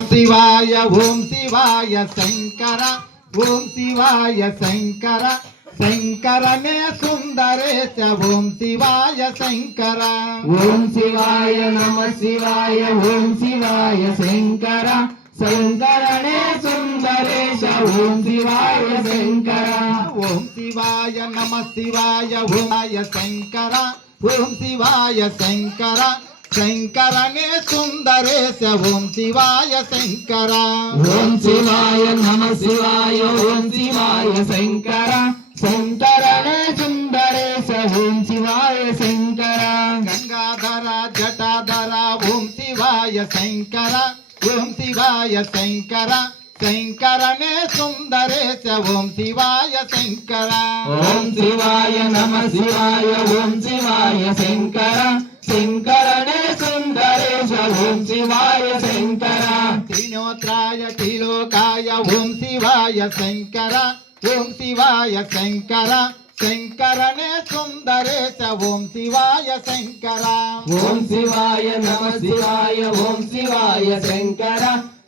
శివాయ ఓం శివాయ శంకర ఓం శివాయ శంకర శంకరనే సుందరేశ ఓం శివాయ శంకర ఓం శివాయ నమ శివాయ ఓం శివాయ శంకర శంకరనే సుందరేశ ఓం శివాయ శంకర ఓం శివాయ నమ శివాయ ఓం శంకర ఓం శివాయ శంకర శంకరనే సుందరేశ ఓం శివాయ శంకర ఓం శివాయ నమ శివాయ ఓం శివాయ శంకర శంకరనే సుందరేశ ఓం శివాయ శంకర గంగాధర జటాధర ఓం శివాయ శంకర ఓం శివాయ శంకర శంకరనే సుందరేశ ఓం శివాయ శంకర ఓం శివాయ నమ శివాయ ఓం శివాయ శంకర శంకరనే సుందరేశ ఓం శివాయ శంకర త్రినోత్రాయ త్రిలోకాయ ఓం శివాయ శంకర ఓం శివాయ శంకర శంకరనే సుందరేశ ఓం శివాయ శంకర ఓం శివాయ నమ శివాయ ఓం శివాయ శంకర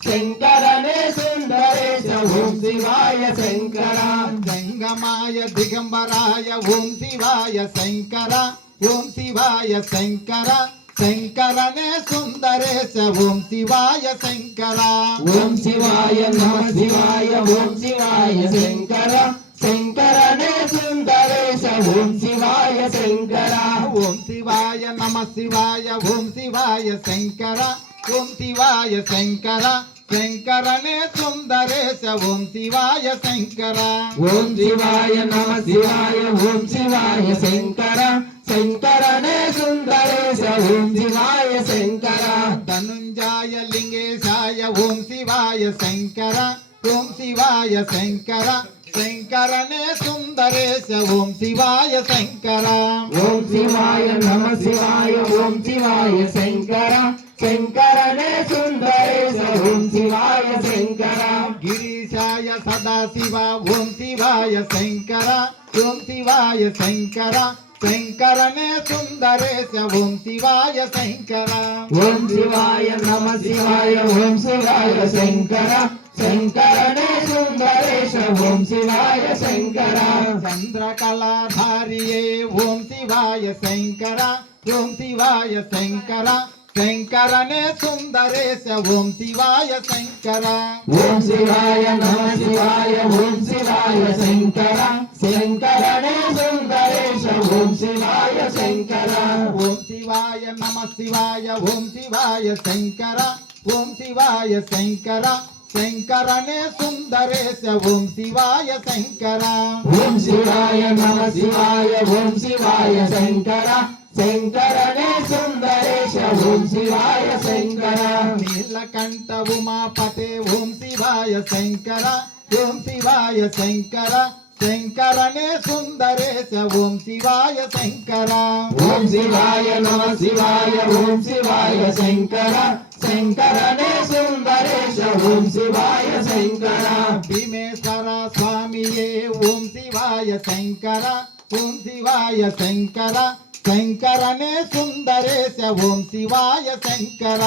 శంకరనే సుందరేశ ఓం శివాయ శంకర జంగమాయ దిగంబరాయ ఓం శివాయ శంకర ఓం శివాయ శంకర శంకరనే సుందరేశ ఓం శివాయ శంకర ఓం శివాయ నమ శివాయ ఓం శివాయ శంకర శంకరనే సుందరేశ ఓం శివాయ శంకర ఓం శివాయ నమ శివాయ ఓం శివాయ శంకర ఓం శివాయ శంకర శంకరనే సుందరేశ ఓం శివాయ శంకర ఓం శివాయ నమ శివాయ ఓం శివాయ శంకర శంకరనే సుందరేశ ఓం శివాయ శంకర ధనుంజయ లింగేశాయ ఓం శివాయ శంకర ఓం శివాయ శంకర శంకరనే సుందరేశ ఓం శివాయ శంకర ఓం శివాయ నమ శివాయ ఓం శివాయ శంకర శంకరనే సుందరేశ ఓం శివాయ శంకర గిరీశాయ సదాశివ ఓం శివాయ శంకర ఓం శివాయ శంకర శంకరనే సుందరేశ ఓం శివాయ శంకర ఓం శివాయ నమ శివాయ ఓం శివాయ శంకర శంకరనే సుందరేశ ఓం శివాయ శంకర చంద్రకళాధారియే ఓం శివాయ శంకర ఓం శివాయ శంకర శంకరనే సుందరేశ ఓం శివాయ శంకర ఓం శివాయ నమ శివాయ ఓం శివాయ శంకర శంకరనే సుందరేశ ఓం శివాయ శంకర ఓం శివాయ నమ శివాయ ఓం శివాయ శంకర ఓం శివాయ శంకర శంకరనే సుందరేశ ఓం శివాయ శంకర ఓం శివాయ నమ శివాయ ఓం శివాయ శంకర శంకరనే సుందరేశ ఓం శివాయ శంకర నీలకంఠ ఉమాపతే ఓం శివాయ శంకర ఓం శివాయ శంకర శంకరనే సుందరేశ ఓం శివాయ శంకర ఓం శివాయ నమ శివాయ ఓం శివాయ శంకర శంకరనే సుందరేశ ఓం శివాయ శంకర భీమేశ్వర స్వామియే ఓం శివాయ శంకర ఓం శివాయ శంకర శంకరనే సుందరేశ ఓం శివాయ శంకర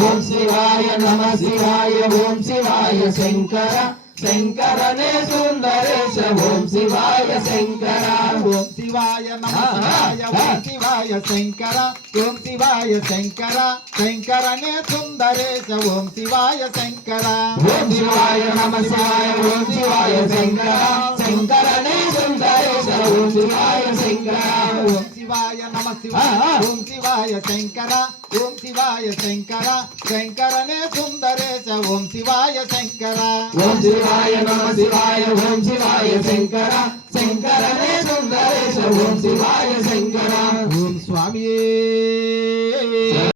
ఓం శివాయ నమ శివాయ ఓం శివాయ శంకర శంకరనే సుందరేశ ఓం శివాయ శంకర ఓం శివాయ నమ శివాయ ఓం శివాయ శంకర ఓం శివాయ శంకర శంకరనే సుందరేశ ఓం శివాయ శంకర ఓం శివాయ నమ శివాయ ఓం శివాయ శంకర శంకరనే సుందరేశ ఓం శివాయ శంకర ఓం శివాయ నమ శివాయ ఓం శివాయ శంకర ఓం శివాయ శంకర శంకరనే సుందరేశ ఓం శివాయ శంకర ఓం శివాయ నమ శివాయ ఓం శివాయ శంకర శంకరనే సుందరేశ ఓం శివాయ శంకర ఓం స్వామియే